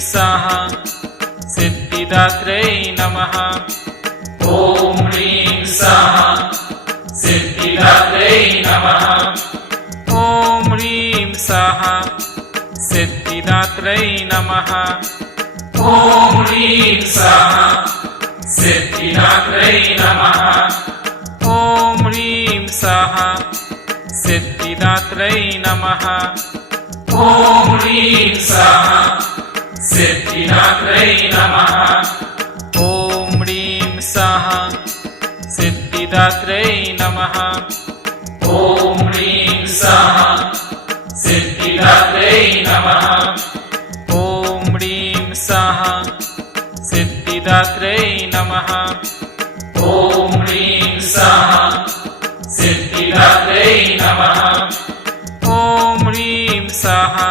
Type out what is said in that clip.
स्वाहा सिद्धिदात्रै नमः। ॐ ह्रीं स्वाहा सिद्धिदात्रै नमः। ॐ ह्रीं स्वाहा सिद्धिदात्रै नमः। ॐ ह्रीं स्वाहा सिद्धिदात्रै नमः। ॐ ह्रीं स्वाहा सिद्धिदात्रै नमः। ॐ ह्रीं स्वाहा सिद्धिदात्रै नमः। ॐ ह्रीं स्वाहा सिद्धिदात्रै नमः। ॐ ह्रीं स्वाहा सिद्धिदात्रै नमः। ॐ ह्रीं स्वाहा सिद्धिदात्रै नमः। ॐ ह्रीं स्वाहा सिद्धिदात्रै नमः। ॐ ह्रीं स्वाहा